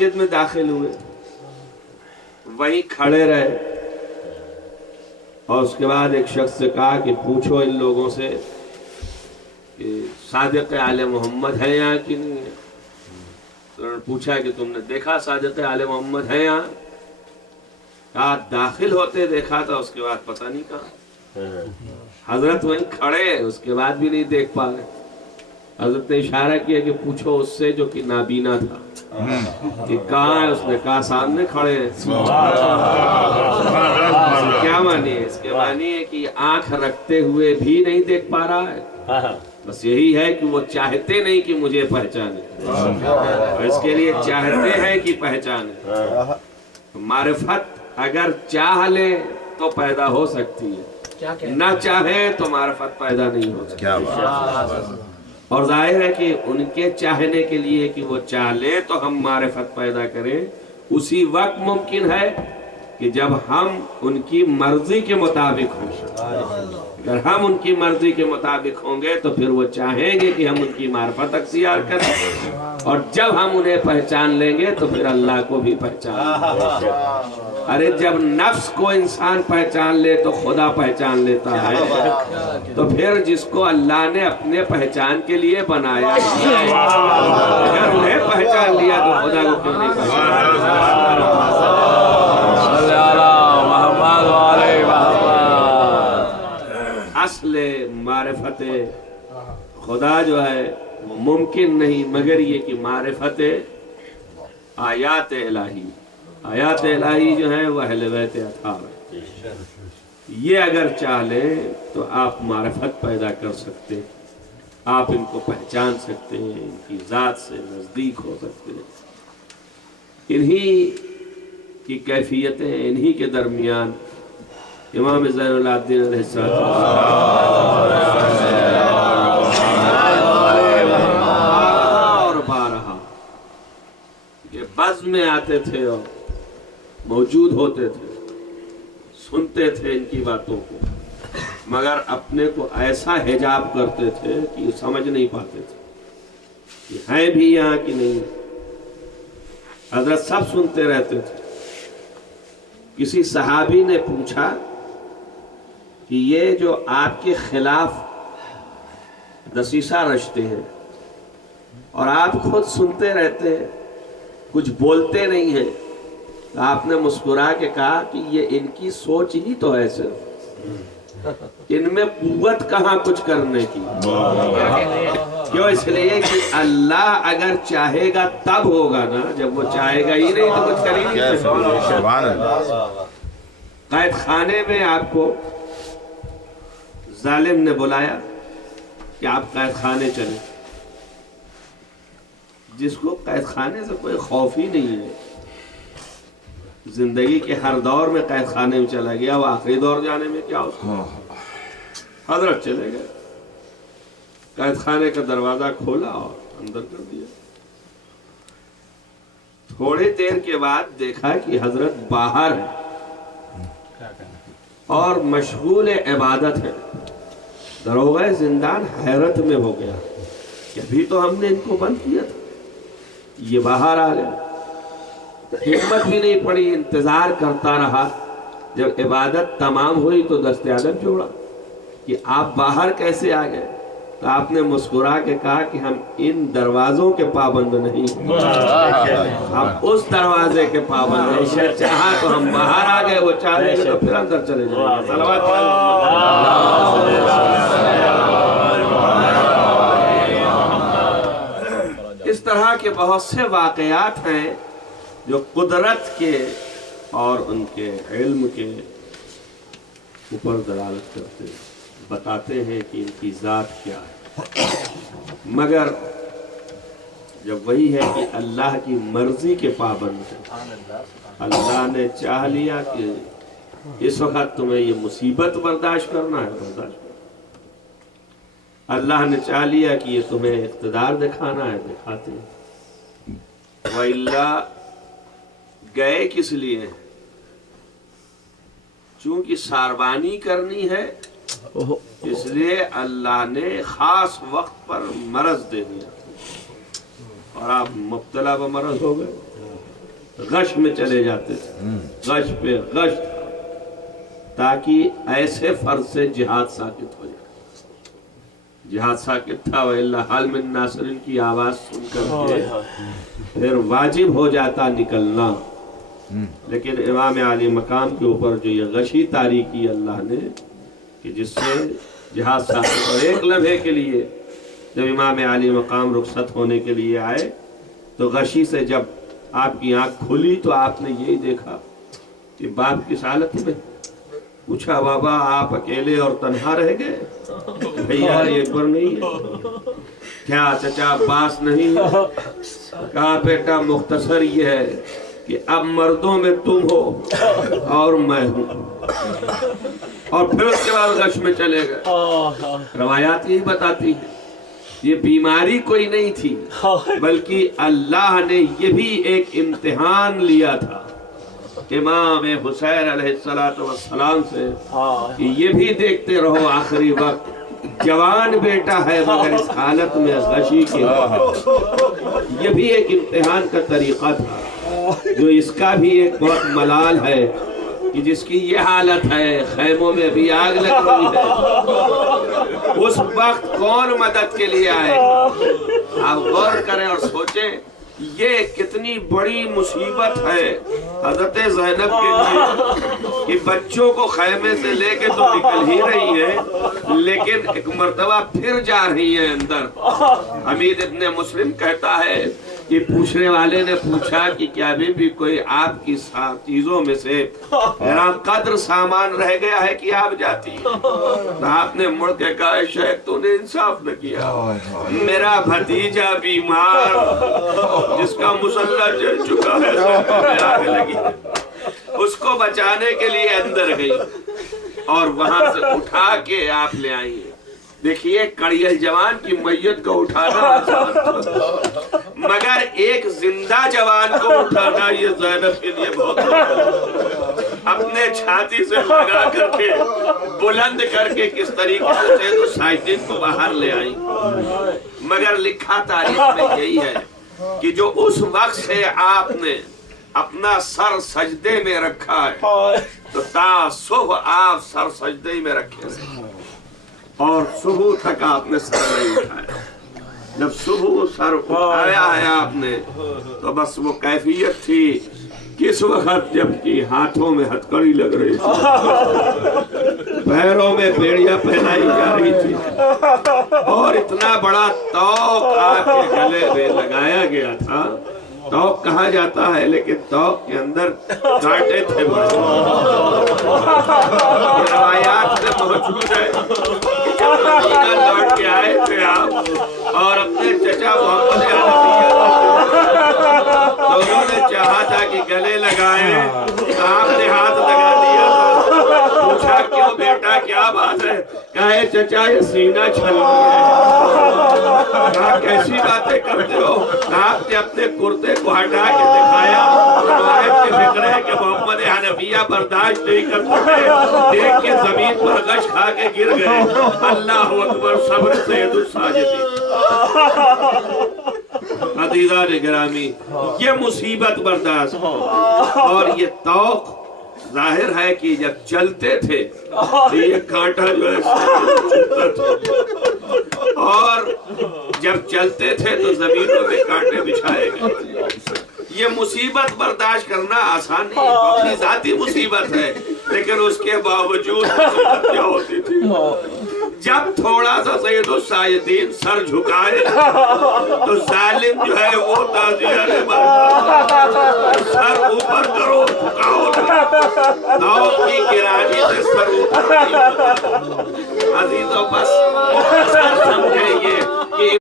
مسجد میں داخل ہوئے، وہیں کھڑے رہے، اور اس کے بعد ایک شخص سے کہا کہ پوچھو ان لوگوں سے کہ صادق آل محمد ہے یہاں کہ نہیں ہے؟ تو انہوں نے پوچھا کہ تم نے دیکھا صادق آل محمد ہے یہاں؟ کہا داخل ہوتے دیکھا تھا، اس کے بعد پتہ نہیں کہا۔ حضرت وہیں کھڑے، اس کے بعد بھی نہیں دیکھ پا رہے۔ حضرت نے اشارہ کیا کہ پوچھو اس سے جو کہ نابینا تھا کہ کہاں ہے؟ اس نے کہا سامنے کھڑے ہیں۔ کیا معنی ہے؟ اس کے معنی ہے کہ آنکھ رکھتے ہوئے بھی نہیں دیکھ پا رہا ہے، بس یہی ہے کہ وہ چاہتے نہیں کہ مجھے پہچانے، اور اس کے لیے چاہتے ہیں کہ پہچانے۔ معرفت اگر چاہ لے تو پیدا ہو سکتی ہے، نہ چاہے تو معرفت پیدا نہیں ہو سکتی۔ اور ظاہر ہے کہ ان کے چاہنے کے لیے کہ وہ چاہ لے تو ہم معرفت پیدا کریں، اسی وقت ممکن ہے کہ جب ہم ان کی مرضی کے مطابق ہوں۔ اگر ہم ان کی مرضی کے مطابق ہوں گے تو پھر وہ چاہیں گے کہ ہم ان کی معرفت اختیار کریں، اور جب ہم انہیں پہچان لیں گے تو پھر اللہ کو بھی پہچان لیں گے۔ ارے جب نفس کو انسان پہچان لے تو خدا پہچان لیتا ہے، تو پھر جس کو اللہ نے اپنے پہچان کے لیے بنایا اگر انہیں پہچان لیا تو خدا کو کیوں نہیں پہچان؟ اصل معرفت خدا جو ہے وہ ممکن نہیں مگر یہ کہ معرفت آیات الہی، آیات الہی جو ہیں وہ اہل بیت اطہار ہے، یہ اگر چاہ لیں تو آپ معرفت پیدا کر سکتے ہیں، آپ ان کو پہچان سکتے ہیں، ان کی ذات سے نزدیک ہو سکتے ہیں۔ انہی کی کیفیتیں، انہی کے درمیان امام زین العابدین علیہ السلام اور بارہا یہ بزم میں آتے تھے اور موجود ہوتے تھے، سنتے تھے ان کی باتوں کو، مگر اپنے کو ایسا حجاب کرتے تھے کہ یہ سمجھ نہیں پاتے تھے کہ ہیں بھی یہاں کہ نہیں۔ حضرت سب سنتے رہتے تھے۔ کسی صحابی نے پوچھا کہ یہ جو آپ کے خلاف دسیسہ رچتے ہیں اور آپ خود سنتے رہتے ہیں، کچھ بولتے نہیں ہیں، تو آپ نے مسکرا کے کہا کہ یہ ان کی سوچ ہی تو ہے صرف، ان میں قوت کہاں کچھ کرنے کی۔ کیوں؟ اس لیے کہ اللہ اگر چاہے گا تب ہوگا نا، جب وہ چاہے گا ہی نہیں تو کچھ کر ہی نہیں سکتا۔ قید خانے میں آپ کو ظالم نے بلایا کہ آپ قید خانے چلیں، جس کو قید خانے سے کوئی خوف ہی نہیں ہے، زندگی کے ہر دور میں قید خانے میں چلا گیا، وہ آخری دور جانے میں کیا اس کو۔ حضرت چلے گئے، قید خانے کا دروازہ کھولا اور اندر کر دیا۔ تھوڑی دیر کے بعد دیکھا کہ حضرت باہر ہے اور مشغول عبادت ہے۔ دروغہ زندان حیرت میں ہو گیا کہ ابھی تو ہم نے ان کو بند کیا تھا، یہ باہر آ گئے۔ ہمت بھی نہیں پڑی، انتظار کرتا رہا۔ جب عبادت تمام ہوئی تو دست عالم جوڑا کہ آپ باہر کیسے آ گئے؟ تو آپ نے مسکرا کے کہا کہ ہم ان دروازوں کے پابند نہیں، ہم اس دروازے کے پابند ہیں، شاید چاہا تو ہم باہر آ گئے، وہ چاہے گے تو پھر اندر چلے جائیں گے۔ اس طرح کے بہت سے واقعات ہیں جو قدرت کے اور ان کے علم کے اوپر دلالت کرتے ہیں، بتاتے ہیں کہ ان کی ذات کیا ہے۔ مگر جب وہی ہے کہ اللہ کی مرضی کے پابند ہے، اللہ نے چاہ لیا کہ اس وقت تمہیں یہ مصیبت برداشت کرنا ہے، برداشت کرنا۔ اللہ نے چاہ لیا کہ یہ تمہیں اقتدار دکھانا ہے، دکھاتے ہیں۔ وَإِلَّا گئے کس لیے؟ چونکہ ساربانی کرنی ہے، اس لیے اللہ نے خاص وقت پر مرض دے دیا اور آپ مبتلا بمرض ہو گئے۔ غش میں چلے جاتے تھے، غش پہ غش تھا، تاکہ ایسے فرض سے جہاد ساکت ہو جائے۔ جہاد ساکت تھا وَإِلَّا حال من ناصرین کی آواز سن کر کے پھر واجب ہو جاتا نکلنا۔ لیکن امام عالی مقام کے اوپر جو یہ غشی طاری کی اللہ نے کہ جس سے جہاد ساکت، اور ایک لمحے کے لیے جب امام عالی مقام رخصت ہونے کے لیے آئے تو غشی سے جب آپ کی آنکھ کھلی تو آپ نے یہی دیکھا کہ باپ کس حالت میں۔ پوچھا بابا آپ اکیلے اور تنہا رہ گئے؟ بھیا اکبر نہیں ہے کیا؟ چچا عباس نہیں ہے؟ کہا بیٹا مختصر یہ ہے کہ اب مردوں میں تم ہو اور میں ہوں، اور پھر اس کے بعد غش میں چلے گئے۔ روایات یہی بتاتی ہیں یہ بیماری کوئی نہیں تھی، بلکہ اللہ نے یہ بھی ایک امتحان لیا تھا امام حسین علیہ السلام سے کہ یہ بھی دیکھتے رہو آخری وقت جوان بیٹا ہے مگر اس حالت میں غشی کے، یہ بھی ایک امتحان کا طریقہ تھا جو اس کا بھی ایک بہت ملال ہے کہ جس کی یہ حالت ہے، خیموں میں بھی آگ لگ رہی ہے، اس وقت کون مدد کے لیے آئے گا؟ آپ غور کریں اور سوچیں یہ کتنی بڑی مصیبت ہے حضرت زینب کے لیے کہ بچوں کو خیمے سے لے کے تو نکل ہی رہی ہے، لیکن ایک مرتبہ پھر جا رہی ہے اندر۔ حمید ابن مسلم کہتا ہے کہ پوچھنے والے نے پوچھا کہ کیا بھی کوئی آپ کی چیزوں میں سے میرا قدر سامان رہ گیا ہے کہ آپ جاتی؟ آپ نے مڑ کے کہا شیخ تو نے انصاف نہ کیا، میرا بھتیجا بیمار جس کا مسلح جل چکا ہے آگ لگی، اس کو بچانے کے لیے اندر گئی اور وہاں سے اٹھا کے آپ لے آئی ہیں۔ دیکھیے کڑیل جوان کی میت کو اٹھانا آسان تھا، مگر ایک زندہ جوان کو اٹھانا یہ زینب کے لیے بہت اپنے چھاتی سے لگا کر کے بلند کر کے کس طریقے سے تو سائیدین کو باہر لے آئی۔ مگر لکھا تاریخ میں یہی ہے کہ جو اس وقت سے آپ نے اپنا سر سجدے میں رکھا ہے تو تا صبح آپ سر سجدے میں رکھے ہیں اور صبح تک آپ نے سر نہیں اٹھایا۔ جب صبح سر اٹھایا ہے آپ نے تو بس وہ کیفیت تھی کس وقت جب کہ ہاتھوں میں ہتکڑی لگ رہی تھی، پیروں میں بیڑیاں پہنائی جا رہی تھی، اور اتنا بڑا توق آپ کے گلے میں لگایا گیا تھا۔ توق کہا جاتا ہے لیکن توق کے اندر کانٹے تھے بڑے۔ یہ روایات میں موجود ہے کہ جب مدینہ لوٹ کے آئے تھے آپ اور اپنے چچا محمد حنفیہ تو انہوں نے چاہا تھا کہ گلے لگائیں تو آپ نے ہاتھ لگا دیا تھا۔ پوچھا کیوں بیٹا کیا بات ہے؟ کہا چچا یہ سینہ چھل گیا ہے۔ کہا کیسی باتیں کرتے ہو؟ آپ نے اپنے کرتے کو ہٹا کے دکھایا، روایت کے فکر ہے کہ محمد حنفیہ برداشت نہیں کر سکے، دیکھ کے زمین پر غش کھا کے گر گئے۔ اللہ اکبر، صبر سید الساجدین۔ عزیزان گرامی یہ مصیبت برداشت اور یہ توق ظاہر ہے کہ جب چلتے تھے تو یہ کانٹا جو ہے چھپتا تھا، اور جب چلتے تھے تو زمینوں میں کانٹے بچھائے گئے۔ یہ مصیبت برداشت کرنا آسان نہیں، اپنی ذاتی مصیبت ہے، لیکن اس کے باوجود مصیبت کیا ہوتی تھی؟ جب تھوڑا سا سید الساجدین سر جھکائے تو ظالم جو ہے وہ تازیہ نے مارا، سر اوپر کرو جھکاؤ، ناؤ کی گرانی سے سر اوپر نہیں ہوتا۔ عزیزوں بس سمجھیں یہ کہ